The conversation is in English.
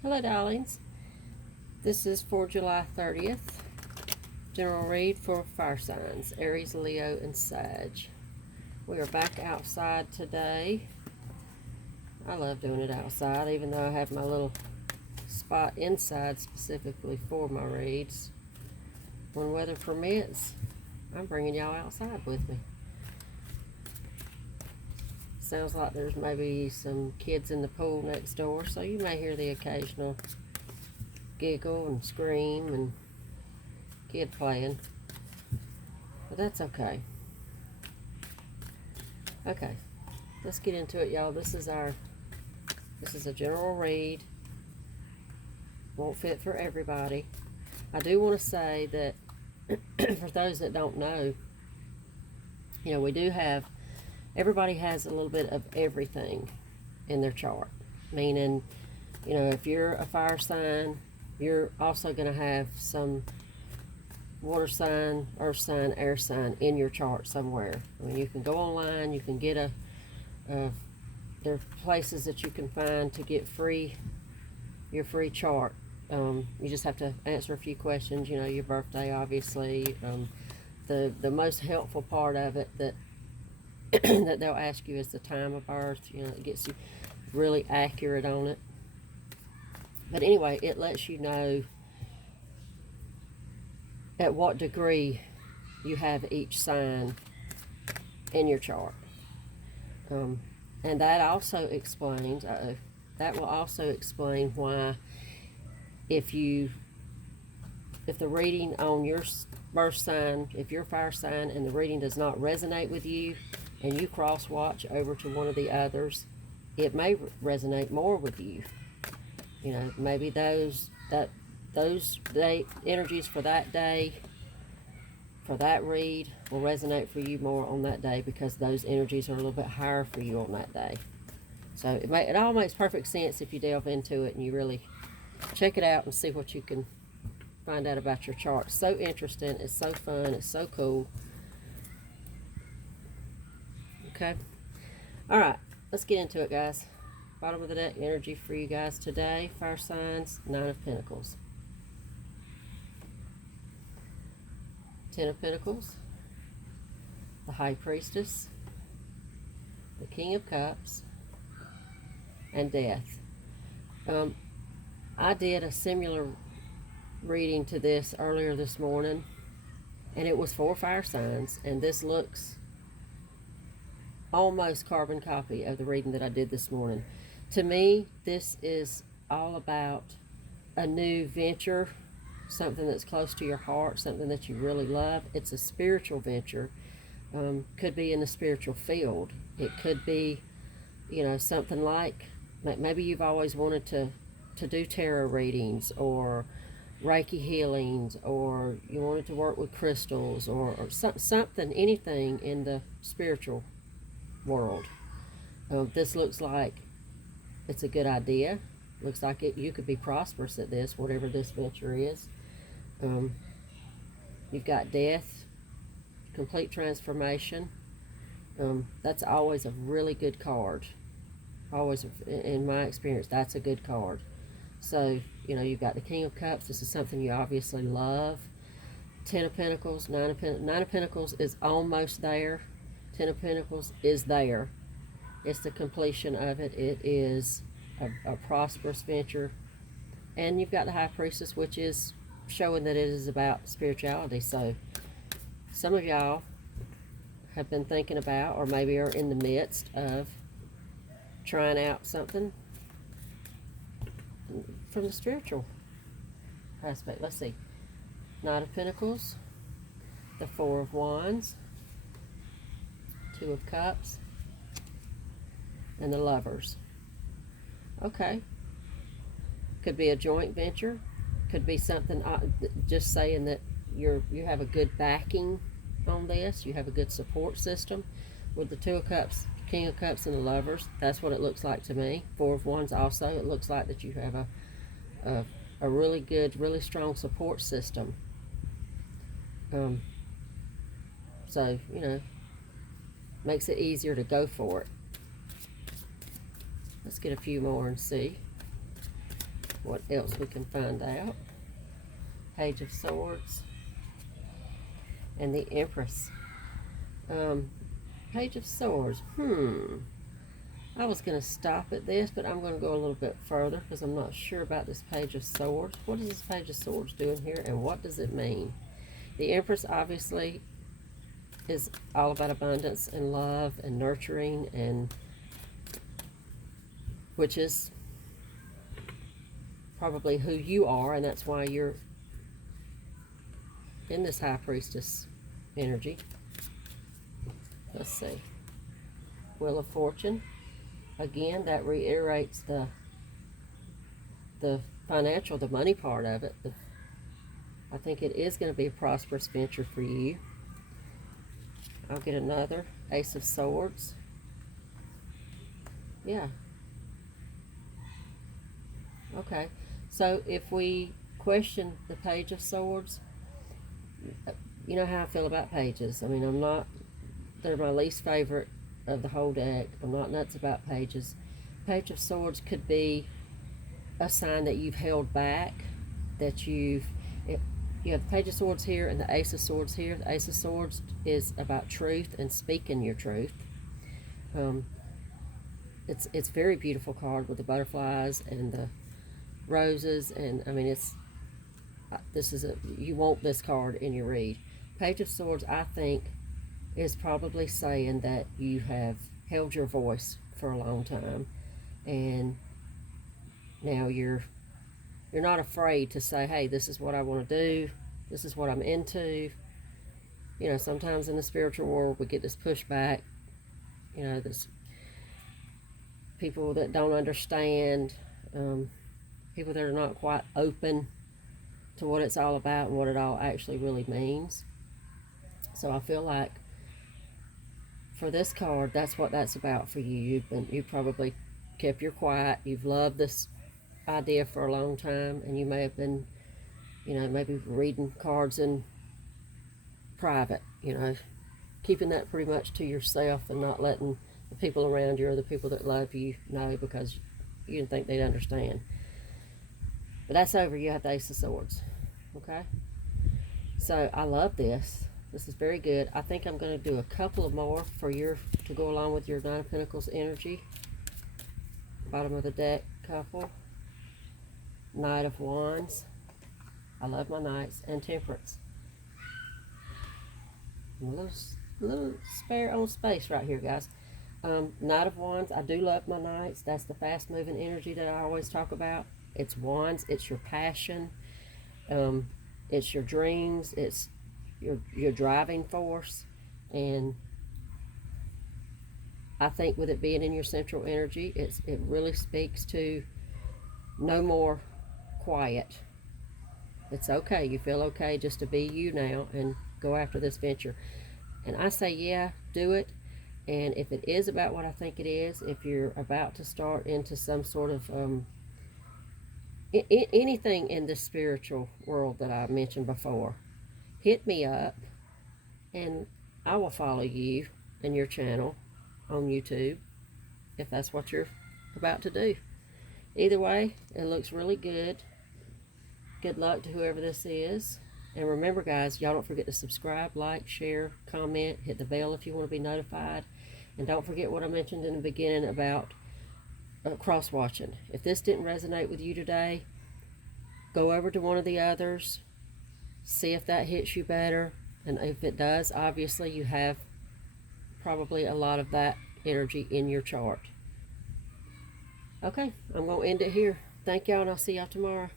Hello, darlings. This is for July 30th. General read for fire signs, Aries, Leo, and Sag. We are back outside today. I love doing it outside, even though I have my little spot inside specifically for my reads. When weather permits, I'm bringing y'all outside with me. Sounds like there's maybe some kids in the pool next door, so you may hear the occasional giggle and scream and kid playing, but that's okay. Okay, let's get into it, y'all. This is a general read. Won't fit for everybody. I do want to say that for those that don't know, we do have, everybody has a little bit of everything in their chart. Meaning, if you're a fire sign, you're also going to have some water sign, earth sign, air sign in your chart somewhere. I mean, you can go online, you can get there are places that you can find to get your free chart. You just have to answer a few questions, your birthday, obviously. The most helpful part of it that that they'll ask you is the time of birth. It gets you really accurate on it. But anyway, it lets you know at what degree you have each sign in your chart. And that also explains, that will also explain why if the reading on your birth sign, if you're fire sign and the reading does not resonate with you and you cross watch over to one of the others, it may resonate more with you. Maybe those day energies for that day, for that read, will resonate for you more on that day because those energies are a little bit higher for you on that day. So it all makes perfect sense if you delve into it and you really check it out and see what you can find out about your chart. It's so interesting. It's so fun. It's so cool. Okay. All right. Let's get into it, guys. Bottom of the deck energy for you guys today. Fire signs, 9 of Pentacles. 10 of Pentacles. The High Priestess. The King of Cups. And Death. I did a similar reading to this earlier this morning, and it was for fire signs, and this looks almost carbon copy of the reading that I did this morning. To me, this is all about a new venture, something that's close to your heart, something that you really love. It's a spiritual venture. Could be in the spiritual field. It could be, something like, maybe you've always wanted to do tarot readings or Reiki healings, or you wanted to work with crystals, or something, anything in the spiritual world. This looks like it's a good idea. Looks like you could be prosperous at this, whatever this venture is. You've got death, complete transformation. That's always a really good card. Always, in my experience, that's a good card. So, you've got the King of Cups. This is something you obviously love. 10 of Pentacles, 9 of Pentacles. 9 of Pentacles is almost there. 10 of Pentacles is there. It's the completion of it. It is a prosperous venture. And you've got the High Priestess, which is showing that it is about spirituality. So, some of y'all have been thinking about, or maybe are in the midst of, trying out something from the spiritual aspect. Let's see. Knight of Pentacles, the 4 of Wands, 2 of Cups, and the Lovers. Okay. Could be a joint venture. Could be something, just saying that you have a good backing on this. You have a good support system. With the 2 of Cups, King of Cups, and the Lovers, that's what it looks like to me. 4 of Wands also, it looks like that you have a really good, really strong support system. So, makes it easier to go for it. Let's get a few more and see. what else we can find out. Page of Swords and the Empress. Page of Swords. I was going to stop at this, but I'm going to go a little bit further because I'm not sure about this Page of Swords. What is this Page of Swords doing here, and what does it mean? The Empress obviously is all about abundance and love and nurturing, and which is probably who you are, and that's why you're in this High Priestess energy. Let's see. Wheel of Fortune. Again, that reiterates the financial, the money part of it. I think it is going to be a prosperous venture for you. I'll get another Ace of Swords. Yeah. Okay. So if we question the Page of Swords, you know how I feel about pages. I mean, they're my least favorite of the whole deck. I'm not nuts about pages. Page of Swords could be a sign that you've held back, that you have the Page of Swords here and the Ace of Swords here. The Ace of Swords is about truth and speaking your truth. It's a very beautiful card with the butterflies and the roses, and I mean you want this card in your read. Page of Swords, I think, is probably saying that you have held your voice for a long time, and now you're not afraid to say, hey, this is what I want to do, this is what I'm into. You know, sometimes in the spiritual world we get this pushback, you know, this people that don't understand, people that are not quite open to what it's all about and what it all actually really means. So I feel like for this card, that's what that's about for you. You probably kept your quiet. You've loved this idea for a long time, and you may have been, you know, maybe reading cards in private, you know, keeping that pretty much to yourself and not letting the people around you or the people that love you know, because you didn't think they'd understand. But that's over. You have the Ace of Swords. Okay? So I love this. This is very good. I think I'm going to do a couple of more to go along with your Nine of Pentacles energy. Bottom of the deck, couple. Knight of Wands. I love my knights. And Temperance. A little spare on space right here, guys. Knight of Wands. I do love my knights. That's the fast moving energy that I always talk about. It's wands. It's your passion. It's your dreams. It's your driving force. And I think with it being in your central energy, it really speaks to no more quiet. It's okay. You feel okay just to be you now and go after this venture. And I say, yeah, do it. And if it is about what I think it is, if you're about to start into some sort of anything in the spiritual world that I mentioned before, hit me up and I will follow you and your channel on YouTube if that's what you're about to do. Either way, it looks really good. Good luck to whoever this is. And remember, guys, y'all don't forget to subscribe, like, share, comment, hit the bell if you want to be notified. And don't forget what I mentioned in the beginning about cross-watching. If this didn't resonate with you today, go over to one of the others, see if that hits you better. And if it does, obviously you have probably a lot of that energy in your chart. Okay, I'm going to end it here. Thank y'all, and I'll see y'all tomorrow.